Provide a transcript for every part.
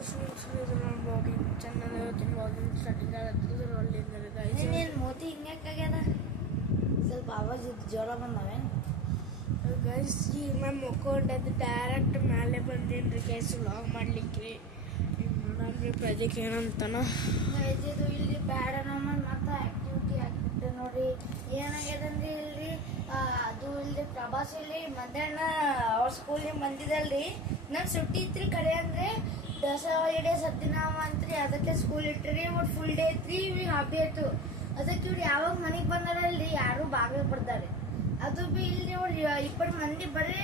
Blogging channel ಇವತ್ತಿನ blogging starting ಆಗುತ್ತೆ ಮೋತಿ ಹಿಂಗ್ಯಾಕಾಗ್ಯದ ಸ್ವಲ್ಪ ಆವಾಜ್ ಜ್ವರ ಬಂದವೆ ಗೈಸ್ ಈಗ ನಾನು ಮಕ್ಕೊಂಡದ್ದು ಡೈರೆಕ್ಟ್ ಮೇಲೆ ಬಂದೇನ್ರಿ ಗೈಸ್ ವ್ಲಾಗ್ ಮಾಡ್ಲಿಕ್ಕೆ ನೋಡ್ರಿ ಪ್ರದೀಕ್ ಏನಂತಾನ ಇದು ಇಲ್ಲಿ ಬ್ಯಾಡ ನಮ್ಮ ಮತ್ತೆ ಆಕ್ಟಿವಿಟಿ ಆಗ್ತಿತ್ತು ನೋಡ್ರಿ ಏನಾಗ್ಯದಂದ್ರೆ ಇಲ್ರಿ ಅದು ಇಲ್ಲಿ ಪ್ರವಾಸ ಇಲ್ಲಿ ಮಧ್ಯಾಹ್ನ ಅವ್ರ ಸ್ಕೂಲಿಗೆ ಬಂದಿದ್ದಲ್ರಿ ನಾನು ಸುಟ್ಟಿ ಇತ್ರಿ ಕಡೆ ಅಂದ್ರೆ ದಸರಾ ಹಾಲಿಡೇಸ್ 10 ದಿನ ಅಂತ್ರಿ ಅದಕ್ಕೆ ಸ್ಕೂಲ್ ಇಟ್ರಿ ಬಟ್ ಫುಲ್ ಡೇ ಐತ್ರಿ ಇವ್ರಿಗೆ ಹಾಫ್ ಡೇ ಆಯ್ತು ಅದಕ್ಕೆ ಇವ್ರು ಯಾವಾಗ ಮನೆಗೆ ಬಂದಾರಲ್ರಿ ಯಾರು ಬಾಗಿಲು ಬರ್ತಾರೆ ಅದು ಬಿ ಇಲ್ಲಿ ಅವ್ರು 20 ಮಂದಿ ಬರೀ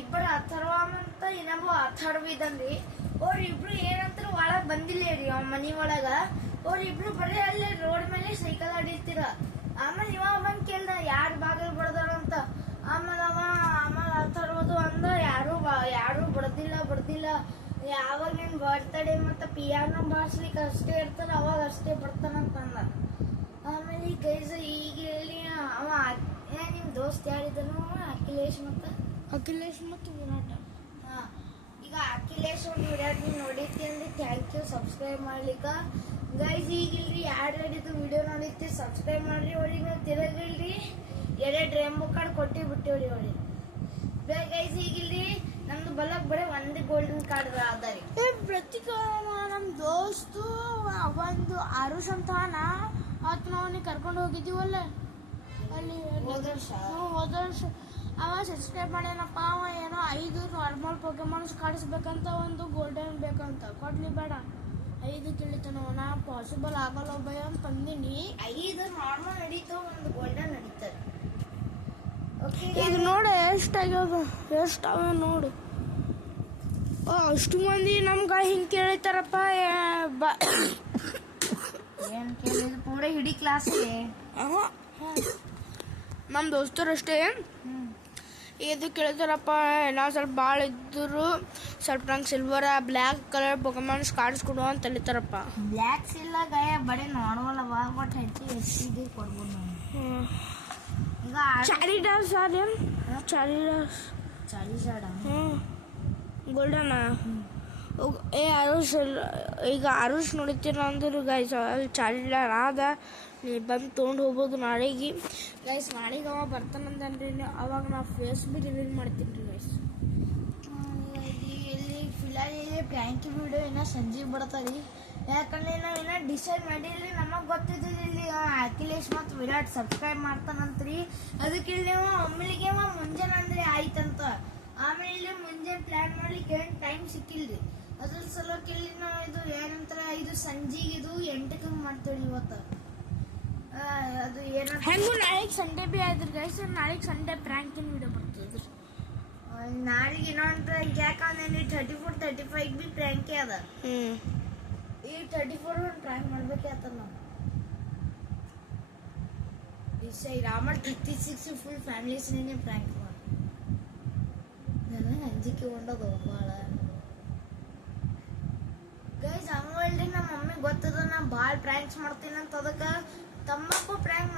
ಇಬ್ಬರು ಅಥರ್ವ ಅಂತ ಇನ್ನೊಬ್ಬ ಅಥರ್ವ ಇದಂದ್ರಿ ಅವ್ರ ಇಬ್ರು ಏನಂತಾರ ಒಳಗ್ ಬಂದಿಲ್ಲ ರೀ ಅವ್ನ ಮನಿ ಒಳಗ ಅವ್ರ ಇಬ್ರು ಬರೀ ಅಲ್ಲಿ ರೋಡ್ ಮೇಲೆ ಸೈಕಲ್ ಆಡಿರ್ತೀರ ಆಮೇಲೆ ಇವಾಗ ಬಂದ್ ಕೇಳ್ದ ಯಾರು ಬಾಗಿಲು ಬಡ್ದಾರ ಅಂತ ಆಮೇಲೆ ಅಥರ್ವದು ಅಂದ ಯಾರು ಬಡ್ದಿಲ್ಲ ಯಾವಾಗ ನಿನ್ ಬರ್ತಡೇ ಮತ್ತ ಪಿಯಾನೋ ಬಾರ್ಸ್ಲಿಕ್ಕೆ ಅಷ್ಟೇ ಇರ್ತಾರ ಅವಾಗ ಅಷ್ಟೇ ಬರ್ತಾನಂತ ಅಂದ ಆಮೇಲೆ ಈ ಗೈಸ್ ಈಗ ಹೇಳಿ ಅವ ನಿಮ್ ದೋಸ್ತ್ ಯಾರಿದ್ದನು ಅಖಿಲೇಶ್ ಮತ್ತು ವಿರಾಟ್ ಈಗ ಅಖಿಲೇಶ್ ಒಂದು ವಿರಾಟ್ ನೀವು ನೋಡಿದ್ದೆ ಅಂದ್ರೆ ಥ್ಯಾಂಕ್ ಯು ಸಬ್ಸ್ಕ್ರೈಬ್ ಮಾಡ್ಲಿಕ್ಕ ಗೈಸ್ ಈಗಿಲ್ರಿ ಯಾರು ಹೇಳಿದ್ದು ವಿಡಿಯೋ ನೋಡಿದ್ದೆ ಸಬ್ಸ್ಕ್ರೈಬ್ ಮಾಡ್ರಿ ಅವ್ರಿಗೆ ನಾವು ತಿರುಗಿಲ್ರಿ 2 ರೇಂಬೋ ಕಾರ್ಡ್ ಕೊಟ್ಟಿಬಿಟ್ಟಿವ್ರಿ ಅವ್ರಿಗೆ ಗೈಸ್ ಈಗಿಲ್ರಿ ನಮ್ದು ಬಲಕ್ ಬರೀ 1 ಗೋಲ್ಡನ್ ಕಾರ್ಡ್ ಅದಾರಿ ಪ್ರತೀಕ ನಮ್ ದೋಸ್ತು ಒಂದು ಆರುಷ್ ಅಂತ ಆತ ಅವನಿಗೆ ಕರ್ಕೊಂಡು ಹೋಗಿದ್ದೀವಲ್ಲ ಅಲ್ಲಿ ಹೋದ ವರ್ಷ ಅವ ಸಬ್ಸ್ಕ್ರೈಬ್ ಮಾಡ್ಯಾನಪ್ಪ ಅವ ಏನೋ 5 ನಾರ್ಮಲ್ ಪೊಕೆಮಾನ್ಸ್ ಕಾಡಿಸ್ಬೇಕಂತ ಒಂದು ಗೋಲ್ಡನ್ ಬೇಕಂತ ಕೊಡ್ಲಿ ಬೇಡ 5 ಕೇಳಿತಾನ ನಾ ಪಾಸಿಬಲ್ ಆಗಲ್ಲ ಭಯ ಅಂತ ಅಂದಿನಿ 5 ನಾರ್ಮಲ್ ನಡೀತಾವ ಒಂದು ಗೋಲ್ಡನ್ ನಡೀತಾರೆ ಈಗ ನೋಡು ಎಷ್ಟಾವ ನೋಡು ಅಷ್ಟು ಮಂದಿ ನಮ್ಗ ಹಿಂಗ್ ಕೇಳಿತಾರಪ್ಪ ಏನ್ ಕೇಳಿದ್ರು ಪೂರ ಇಡೀ ಕ್ಲಾಸಿಗೆ ನಮ್ಮ ದೋಸ್ತರು ಅಷ್ಟೇ ಇದು ಕೇಳ್ತಾರಪ್ಪ ನಾವು ಸ್ವಲ್ಪ ಭಾಳ ಇದ್ದರು ಸ್ವಲ್ಪ ನಂಗೆ ಸಿಲ್ವರ್ ಬ್ಲ್ಯಾಕ್ ಕಲರ್ ಪೊಕೆಮಾನ್ಸ್ ಕಾರ್ಡ್ಸ್ ಕೊಡು ಅಂತ ಹೇಳ್ತಾರಪ್ಪ ಬ್ಲ್ಯಾಕ್ಸ್ ಇಲ್ಲ ಗಾಯ ಬರೀ ನೋಡವಲ್ಲ ಬಟ್ ಹೆಚ್ಚಿಗೆ ಕೊಡ್ಬೋದು ನಾವು ಈಗ ಚಾರಿಡಾಸ್ ಅದೇನು ಚಾರಿಡಾಸ್ ಗೋಲ್ಡನ್ ಈಗ ಆರುಷ್ ನೋಡಿತೀರ ಅಂದ್ರೆ ಗೈಸ್ ಅಲ್ಲಿ ಚಾರಿಡಾರ್ ಆದ ನೀ ಬಂದು ತೊಗೊಂಡು ಹೋಗ್ಬೋದು ನಾಳೆಗೆ ಗೈಸ್ ನಾಳೆಗೆ ಅವ ಬರ್ತಾನಂದನ್ರಿ ಅವಾಗ ನಾ ಫೇಸ್ ಬಿ ರಿವೀಲ್ ಮಾಡ್ತೀನಿ ರೀ ಗೈಸ್ ಇಲ್ಲಿ ಫಿಲಾಲಿ ಪ್ರ್ಯಾಂಕಿ ವಿಡಿಯೋ ಇನ್ನೂ ಸಂಜೆಗೆ ಬರ್ತಾರಿ ಯಾಕಂದ್ರೆ ನಾವು ಇನ್ನೂ ಡಿಸೈಡ್ ಮಾಡಿಲ್ಲ ನಮಗೆ ಗೊತ್ತಿದ್ದಿಲ್ಲ ಇಲ್ಲಿ ಅಖಿಲೇಶ್ ಮತ್ತು ವಿರಾಟ್ ಸಬ್ಸ್ಕ್ರೈಬ್ ಮಾಡ್ತಾನಂತ್ರಿ ಅದಕ್ಕೆ ಇಲ್ಲಿ ಒಮ್ಮೆಲಿಗೆ ಮುಂಜಾನೆ ಅಂದ್ರೆ ಆಯ್ತಂತ ಆಮೇಲೆ ಇಲ್ಲಿ ಮುಂಜಾನೆ ಪ್ಲಾನ್ ಮಾಡ್ಲಿಕ್ಕೆ ಏನು ಟೈಮ್ ಸಿಕ್ಕಿಲ್ರಿ ಅದ್ರ ಸಲುವಾಗಿ ಇಲ್ಲಿ ನಾವು ಇದು ಏನಂತಾರೆ ಇದು ಸಂಜೆಗೆ ಇದು 8ಕ್ಕೆ ಮಾಡ್ತೇವೆ ಇವತ್ತು ಅದು ಏನಂತ ಹೆಂಗೂ ನಾಳೆಗೆ ಸಂಡೇ ಬಿ ಆಯ್ತು ಗೈಸ್ ನಾಳೆಗೆ ಸಂಡೇ ಪ್ರ್ಯಾಂಕಿನ ವಿಡಿಯೋ ಬರ್ತದ್ರಿ ನಾಳೆಗೆ ಇನ್ನೊಂದು ಯಾಕಂದ್ರೆ 34 35 ಬಿ ಪ್ರ್ಯಾಂಕೇ ಅದ ಈ 34 ಒಂದು ಪ್ರ್ಯಾಂಕ್ ಮಾಡ್ಬೇಕೇ ಆತದ ನಾವು ಆಮೇಲೆ 36 ಫುಲ್ ಫ್ಯಾಮಿಲೀಸ್ನೇ ಪ್ರ್ಯಾಂಕ್ ಮಾಡಿ ನನಗೆ ಅಂಜಿಕೆ ಉಂಡದು ಭಾಳ ಗೈಸ್ ಹಂಗಲ್ರಿ ನಮ್ಮ ಮಮ್ಮಿಗೆ ಗೊತ್ತದ ನಾ ಭಾಳ ಪ್ರ್ಯಾಂಕ್ಸ್ ಮಾಡ್ತೀನಿ ಅಂತ ಅದಕ್ಕೆ ತಂಬಾಕು ಪ್ರ್ಯಾಂಕ್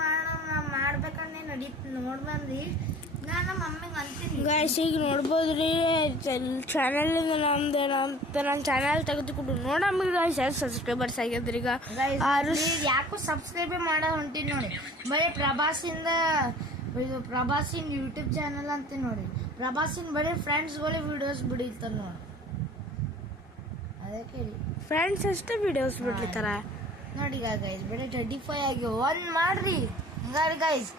ಮಾಡ್ಬೇಕಂದ್ರೆ ನಡೀತು ನೋಡ್ಬಂದ್ರಿ ನಾನು ನಮ್ಮ ಮಮ್ಮಿಗೆ ಅಂತೀನಿ ಗೈಸ್ ಈಗ ನೋಡ್ಬೋದ್ರಿ ಚಾನಲಿಂದ ನಮ್ದು ನನ್ನ ಚಾನಲ್ ತೆಗೆದುಕೊಂಡು ನೋಡಮ್ಮ ಗೈಸ್ ಎಷ್ಟು ಸಬ್ಸ್ಕ್ರೈಬರ್ಸ್ ಆಗ್ಯದ್ರಿ ಈಗ ಯಾಕೋ ಸಬ್ಸ್ಕ್ರೈಬೇ ಮಾಡೋ ಹೊಂಟೀನಿ ನೋಡಿ ಬರೀ ಪ್ರಭಾಸಿನ್ ಯೂಟ್ಯೂಬ್ ಚಾನಲ್ ಅಂತ ನೋಡಿ ಪ್ರಭಾಸಿನ್ ಬರೀ ಫ್ರೆಂಡ್ಸ್ಗಳೇ ವಿಡಿಯೋಸ್ ಬಿಡಿರ್ತಾರೆ ನೋಡಿ ಅದಕ್ಕೆ ಫ್ರೆಂಡ್ಸ್ ಅಷ್ಟೇ ವಿಡಿಯೋಸ್ ಬಿಡ್ಲಿತ್ತಾರ ನೋಡಿ ಗೈಸ್ ಬರೀ 35 ಆಗಿ ಒಂದು ಮಾಡ್ರಿ ಹಂಗಾರೆ ಗೈಸ್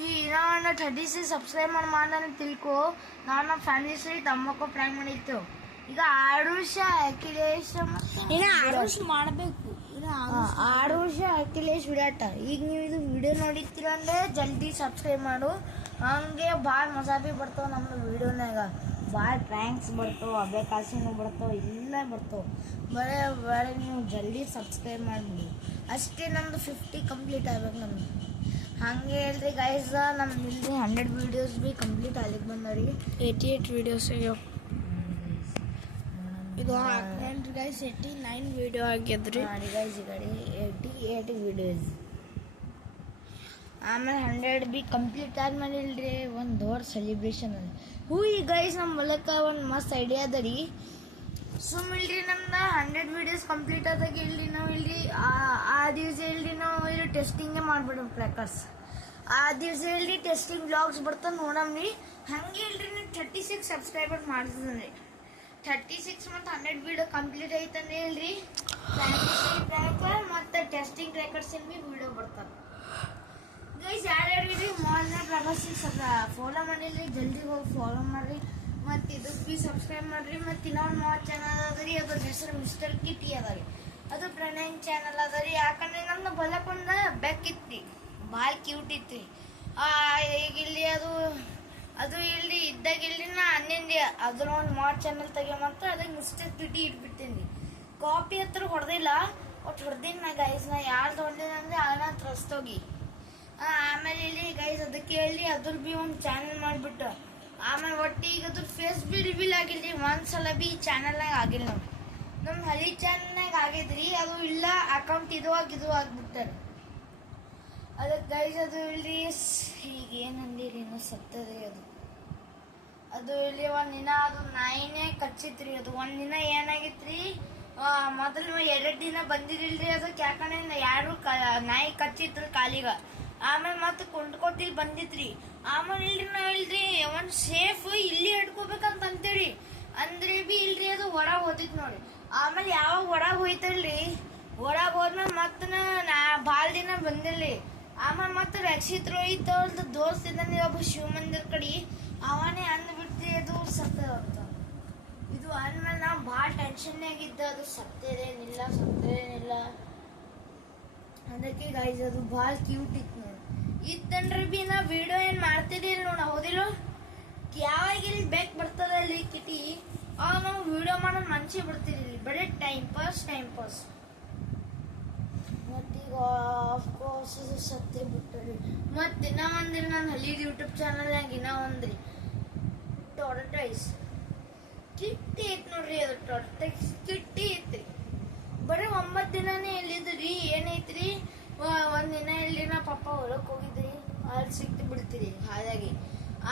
ಈ ನಾವು 36 ಸಬ್ಸ್ಕ್ರೈಬ್ ಮಾಡಿ ತಿಳ್ಕೊ ನಾವು ನಮ್ಮ ಫ್ಯಾಮಿಲಿ ಸರಿ ತಮ್ಮಕ್ಕೂ ಪ್ರ್ಯಾಂಕ್ ಮಾಡಿತ್ತು ಈಗ ಆರುಷ ಅಖಿಲೇಶ್ ಆರುಷ್ ಮಾಡಬೇಕು ಆರುಷ ಅಖಿಲೇಶ್ ವಿರಾಟ್ ಈಗ ನೀವು ಇದು ವಿಡಿಯೋ ನೋಡಿರ್ತೀರ ಅಂದ್ರೆ ಜಲ್ದಿ ಸಬ್ಸ್ಕ್ರೈಬ್ ಮಾಡು ಹಂಗೆ ಭಾಳ ಮಜಾ ಬರ್ತಾವ ನಮ್ಮ ವಿಡಿಯೋನಾಗ ಭಾಳ ಪ್ರ್ಯಾಂಕ್ಸ್ ಬರ್ತಾವ ಅಭ್ಯಾಸಿನೂ ಬರ್ತಾವ ಎಲ್ಲ ಬರ್ತಾವ ಬರೀ ನೀವು ಜಲ್ದಿ ಸಬ್ಸ್ಕ್ರೈಬ್ ಮಾಡಿಬಿಡಿ ಅಷ್ಟೇ ನಮ್ದು 50 ಕಂಪ್ಲೀಟ್ ಆಗ್ಬೇಕು ನಮ್ದು ಹಂಗೆ ಹೇಳ್ರಿ ಗೈಸ್ ನಮ್ದು ಇಲ್ಲಿ 100 ವೀಡಿಯೋಸ್ ಬಿ ಕಂಪ್ಲೀಟ್ ಆಗ್ಲಿಕ್ಕೆ ಬಂದವ್ರಿ 88 ವೀಡಿಯೋಸ್ ಆಗ್ಯಾವ ಇದು ಗೈಸ್ 89 ವೀಡಿಯೋ ಆಗ್ಯದ್ರಿ ಗೈಸ್ ಈ ಕಡೆ 88 ವೀಡಿಯೋಸ್ ಆಮೇಲೆ 100 ಬಿ ಕಂಪ್ಲೀಟ್ ಆದ್ಮೇಲೆ ಇಲ್ರಿ ಒಂದು ದೊಡ್ಡ ಸೆಲಿಬ್ರೇಷನ್ ಅದ ಈ ಗೈಸ್ ನಮ್ಮ ಮೂಲಕ ಒಂದು ಮಸ್ತ್ ಐಡಿಯಾ ಅದ ರೀ ಸುಮ್ ಇಲ್ರಿ ನಮ್ದು 100 ವಿಡಿಯೋಸ್ ಕಂಪ್ಲೀಟ್ ಆದಾಗ ಇಲ್ಲಿ ನಾವು ಇಲ್ಲಿ ಆ ದಿವಸ ಇಲ್ಲಿ ನಾವು ಇಲ್ಲಿ ಟೆಸ್ಟಿಂಗೇ ಮಾಡ್ಬಿಡೋಣ ಕ್ರ್ಯಾಕರ್ಸ್. ಆ ದಿವಸ ಇಲ್ಲಿ ಟೆಸ್ಟಿಂಗ್ ಬ್ಲಾಗ್ಸ್ ಬರ್ತಾನೆ ನೋಡಮ್ರಿ. ಹಂಗೆ ಇಲ್ರಿ ನೀವು 36 ಸಬ್ಸ್ಕ್ರೈಬರ್ ಮಾಡ್ತಿದ್ರಿ. 36 ಮತ್ತು 100 ವಿಡಿಯೋ ಕಂಪ್ಲೀಟ್ ಐತಂದ್ರೆ ಇಲ್ರಿ ಕ್ರ್ಯಾಕರ್ ಮತ್ತು ಟೆಸ್ಟಿಂಗ್ ಕ್ರ್ಯಾಕರ್ಸ್ ಬಿ ವಿಡಿಯೋ ಬರ್ತಾರೆ. ಗೈಸ್ ಯಾರ್ಯಾರಿಗೆ ಮಾಲ್ನ ಪ್ರಭಾಸಿಗೆ ಫಾಲೋ ಮಾಡಿರಿ, ಜಲ್ದಿ ಹೋಗಿ ಫಾಲೋ ಮಾಡಿರಿ. ಮತ್ತು ಇದಕ್ಕೆ ಬಿ ಸಬ್ಸ್ಕ್ರೈಬ್ ಮಾಡಿರಿ. ಮತ್ತು ಇನ್ನೊಂದು ಮಾಲ್ ಚಾನಲ್ ಅದ ರೀ, ಅದ್ರ ಹೆಸರು ಮಿಸ್ಟರ್ ಕಿಟಿ ಅದ ರೀ. ಅದು ಪ್ರಣಯ್ ಚಾನಲ್ ಅದ ರೀ. ಯಾಕಂದ್ರೆ ನಮ್ದು ಬಲಕೊಂಡ ಬೆಕ್ಕಿತ್ತು, ಭಾಳ ಕ್ಯೂಟ್ ಇತ್ತು. ಈಗ ಇಲ್ಲಿ ಅದು ಇಲ್ಲಿ ಇದ್ದಾಗ ಇಲ್ಲಿ ನಾ ಅನ್ನಿಂದೆ ಅದ್ರ ಒಂದು ಮಾಲ್ ಚಾನಲ್ ತೆಗಿಯಮಂತ ಅದಕ್ಕೆ ಮಿಸ್ಟರ್ ಕಿಟಿ ಇಟ್ಬಿಡ್ತೀನಿ. ಕಾಪಿ ಹತ್ರ ಹೊಡೆದಿಲ್ಲ, ಒಟ್ಟು ಹೊಡೆದಿನಿ ನಾ ಗೈಸ್. ನಾ ಯಾರ್ದು ಹೊಡೆದಿನ ಅಂದರೆ ಅದನ್ನ ತ್ರಸ್ತೋಗಿ. ಆಮೇಲೆ ಇಲ್ಲಿ ಗೈಸ್ ಅದಕ್ಕೆ ಹೇಳಿ ಅದ್ರ ಬಿ ಒಂದು ಚಾನಲ್ ಮಾಡಿಬಿಟ್ಟು ಆಮೇಲೆ ಒಟ್ಟು ಈಗ ಅದ್ರ ಫೇಸ್ ಬಿ ರಿವೀಲ್ ಆಗಿಲ್ರಿ. ಒಂದ್ಸಲ ಬಿ ಚಾನಲ್ನಾಗ ಆಗಿಲ್ಲ ನೋಡಿ. ನಮ್ಮ ಹಳಿ ಚಾನಲ್ನಾಗ ಆಗಿದ್ರಿ, ಅದು ಇಲ್ಲ ಅಕೌಂಟ್ ಇದು ಆಗ್ಬಿಟ್ಟಾರೆ. ಅದಕ್ಕೆ ಗೈಸ್ ಅದು ಇಲ್ಲಿ ಈಗ ಏನಂದಿರಿ ಇನ್ನೂ ಸತ್ತದ್ರಿ. ಅದು ಇಲ್ಲಿ ಒಂದಿನ ಅದು ನಾಯಿನೇ ಕಚ್ಚಿತ್ರಿ. ಅದು ಒಂದಿನ ಏನಾಗಿತ್ರಿ, ಮೊದಲು 2 ದಿನ ಬಂದಿರಿಲ್ರಿ ಅದಕ್ಕೆ. ಯಾಕಂದ್ರೆ ಯಾರು ನಾಯಿ ಕಚ್ಚಿತ್ರಿ ಕಾಲಿಗ. ಆಮೇಲೆ ಮತ್ತೆ ಕೊಂಡ್ಕೊತಿಲ್ ಬಂದಿತ್ರಿ. ಆಮೇಲೆ ಇಲ್ರಿ ನಾವ್ ಇಲ್ರಿ ಒಂದ್ ಸೇಫ್ ಇಲ್ಲಿ ಹಿಡ್ಕೋಬೇಕಂತ ಅಂತೇಳಿ ಅಂದ್ರೆ ಬಿ ಇಲ್ರಿ ಅದು ಹೊರಗೆ ಹೋದಿತ್ ನೋಡಿ. ಆಮೇಲೆ ಯಾವಾಗ ಹೊರಗೆ ಹೋಯ್ತಲ್ರಿ, ಹೊರಗೆ ಹೋದ್ಮೇಲೆ ಮತ್ತೆ ನಾ ಭಾಳ ದಿನ ಬಂದಿಲ್ರಿ. ಆಮೇಲೆ ಮತ್ತೆ ರಕ್ಷಿತ್ ರೋಹಿತ್ ಅವ್ರದ್ದು ದೋಸ್ತ್ ಇದ್ದಾನೆ ಒಬ್ಬ ಶಿವ ಮಂದಿರ ಕಡೆ, ಅವನೇ ಅಂದ್ಬಿಡ್ತಿ ಅದು ಸತ್ತದಂತ. ಇದು ಅಂದ್ಮೇಲೆ ನಾವು ಭಾಳ ಟೆನ್ಷನ್ನಾಗಿದ್ದ, ಅದು ಸತ್ತೇನೇನಿಲ್ಲ. ಅದಕ್ಕೆ ಗೈಸ್ ಅದು ಭಾಳ ಕ್ಯೂಟ್ ಇತ್ತು ನೋಡಿ. ಇತ್ತಂದ್ರೆ ಬಿ ನಾ ವಿಡಿಯೋ ಏನು ಮಾಡ್ತಿದ್ದಿಲ್ಲ ನೋಡಿ, ಹೌದಿಲ್ಲ. ಯಾವಾಗ ಇಲ್ಲಿ ಬೆಕ್ ಬರ್ತದಲ್ಲಿ ಕಿಟಿ, ಅವಾಗ ನಾವು ವಿಡಿಯೋ ಮಾಡೋದು ಮನ್ಸಿಗೆ ಬಿಡ್ತಿರ್ಲಿಲ್ಲ, ಬರೀ ಟೈಮ್ ಪಾಸ್. ಮತ್ತೀಗ ಆಫ್ಕೋರ್ಸ್ ಇದು ಸತ್ತೇ ಬಿಟ್ಟರಿ. ಮತ್ತು ಇನ್ನೂ ಒಂದ್ರಿ ನಾನು ಹಳ್ಳಿದ ಯೂಟ್ಯೂಬ್ ಚಾನಲ್ನಾಗ ಇನ್ನೂ ಒಂದ್ರಿ ಟೊರ್ಟೈಸ್ ಕಿಟ್ಟಿ ಐತಿ ನೋಡ್ರಿ. ಅದು ಟೊರ್ಟೈಸ್ ಕಿಟ್ಟಿ ಐತಿ. ಬರೀ 9 ದಿನನೇ ಎಲ್ಲಿದ್ರಿ. ಏನೈತ್ರಿ, ಒಂದಿನ ಇಲ್ಲಿ ನಾ ಪಾಪ ಹೊರಕ್ಕೆ ಹೋಗಿದ್ರಿ, ಅಲ್ಲಿ ಸಿಕ್ತು ಬಿಡ್ತೀರಿ ಹಾಗಾಗಿ.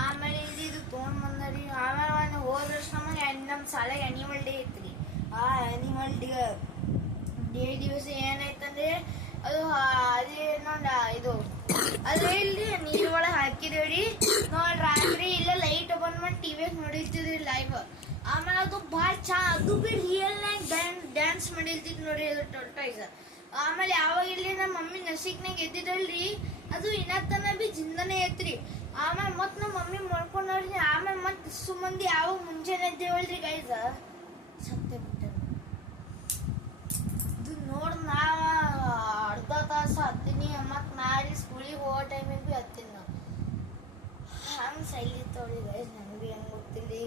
ಆಮೇಲೆ ಇದು ತೊಗೊಂಡು ಬಂದ್ರಿ. ಆಮೇಲೆ ಒಂದು ಹೋದ ವರ್ಷ ನಮ್ಮ ಶಾಲೆಗೆ ಆ್ಯನಿಮಲ್ ಡೇ ಐತ್ರಿ. ಆ ಆ್ಯನಿಮಲ್ ಡೇ ದಿವಸ ಏನಾಯ್ತಂದ್ರೆ ಅದು ಇದು ಅದು ಇಲ್ಲಿ ನೀರೊಳಗೆ ಹಾಕಿದೇವ್ರಿ. ನಾವು ರಾತ್ರಿ ಇಲ್ಲ ಲೈಟ್ ಬಂದ್ ಮಾಡಿ ಟಿವಿಯಾಗ ನೋಡಿರ್ತಿದ್ರಿ ಲೈವ್. ಆಮೇಲೆ ಅದು ಭಾಳ ಅದು ಬಿ ರಿಯಲ್ನಾಗ ಡ್ಯಾನ್ಸ್ ಮಾಡಿರ್ತಿದ್ ನೋಡ್ರಿ ಅದು ಟೊರ್ಟೈಸ್. ಆಮೇಲೆ ಯಾವಾಗ ಇಲ್ಲಿ ನಮ್ಮ ಮಮ್ಮಿ ನಸಿಕ್ನಾಗ ಎದ್ದಿದಲ್ರಿ, ಅದು ಇನ್ನತನ ಬಿ ಜಿಂದನೇ ಐತ್ರಿ. ಆಮೇಲೆ ಮತ್ತೆ ನಮ್ಮ ಮಮ್ಮಿ ಮಾಡ್ಕೊಂಡ್ರಿ. ಆಮೇಲೆ ಮತ್ತೆ ಸುಮ್ಮಂದಿ ಯಾವಾಗ ಮುಂಜಾನೆ ಎದ್ದೇವಲ್ರಿ ಗೈಸ, ಸತ್ತೇ ಬಿಟ್ಟರು. ಇದು ನೋಡಿ ನಾವ ಅರ್ಧ ತಾಸು ಹತ್ತೀನಿ. ಮತ್ತು ನಾಳೆ ಸ್ಕೂಲಿಗೆ ಹೋಗೋ ಟೈಮಿಗೆ ಬಿ ಹತ್ತೀನಿ ನಾವು. ಹಂಗೆ ಸೈಲಿತ್ತವ್ರಿ ಗೈಸ್, ನನಗೆ ಹೆಂಗೆ ಗೊತ್ತಿಲ್ರಿ.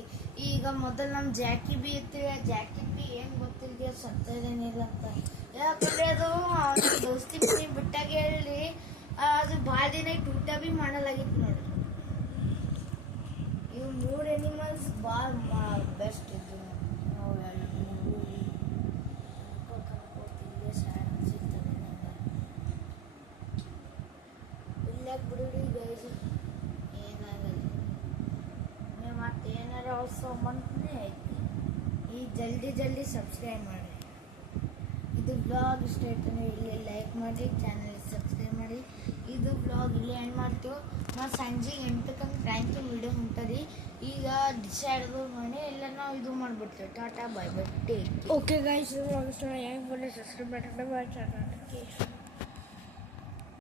ಈಗ ಮೊದಲು ನಮ್ಮ ಜಾಕಿ ಬಿ ಇತ್ತು, ಜಾಕಿ ಬಿ ಏನು ಗೊತ್ತಿಲ್ರಿ ಅದು ಸತ್ತದೇನಿಲ್ಲ ಅಂತ. ಯಾಕಂದ್ರೆ ಅದು ದೋಸ್ತಿ ಮನೆ ಬಿಟ್ಟಾಗ ಹೇಳ್ರಿ, ಅದು ಭಾಳ ದಿನ ಊಟ ಬಿ ಮಾಡಲಾಗಿತ್ತು ನೋಡ್ರಿ. ಇವು 3 ಅನಿಮಲ್ಸ್ ಭಾಳ ಬೆಸ್ಟ್ ಇದ್ದು. ನಾವು ಕರ್ಕೋತಿದ್ದೆ ಸಿಗ್ತದೆ ನಂಗೆ. ಇಲ್ಲಾಗ ಬಿಡ್ರಿ ಗೈಸ್, ಏನಾಗಲ್ಲ. ನೀವು ಮತ್ತೆ ಏನಾರ ಹೊಸ ಬಂತನೇ ಐತಿ. ಈಗ ಜಲ್ದಿ ಸಬ್ಸ್ಕ್ರೈಬ್ ಮಾಡಿ. ಇದು ಬ್ಲಾಗ್ ಇಷ್ಟ ಆಯ್ತು ಇಲ್ಲಿ ಲೈಕ್ ಮಾಡಿ, ಚಾನಲ್ ಸಬ್ಸ್ಕ್ರೈಬ್ ಮಾಡಿ. ಇದು ಬ್ಲಾಗ್ ಇಲ್ಲಿ ಎಂಡ್ ಮಾಡ್ತೀವಿ. ನಾವು ಸಂಜೆ 8ಕ್ಕೆ ಟ್ಯಾಂಕಿ ವಿಡಿಯೋ ఉంటుంది. ಈಗ ಡಿಸೈಡ್ ಮಾಡಿ ಎಲ್ಲ ನಾವು ಇದು ಮಾಡಿಬಿಡ್ತೇವೆ. Tata bye bye take. Okay guys, blog ಇಷ್ಟ ಹೆಂಗೆ ಬಂದರೆ ಸಬ್ಸ್ಕ್ರೈಬ್ ಮಾಡಿ ಚಾನಲ್ಗೆ.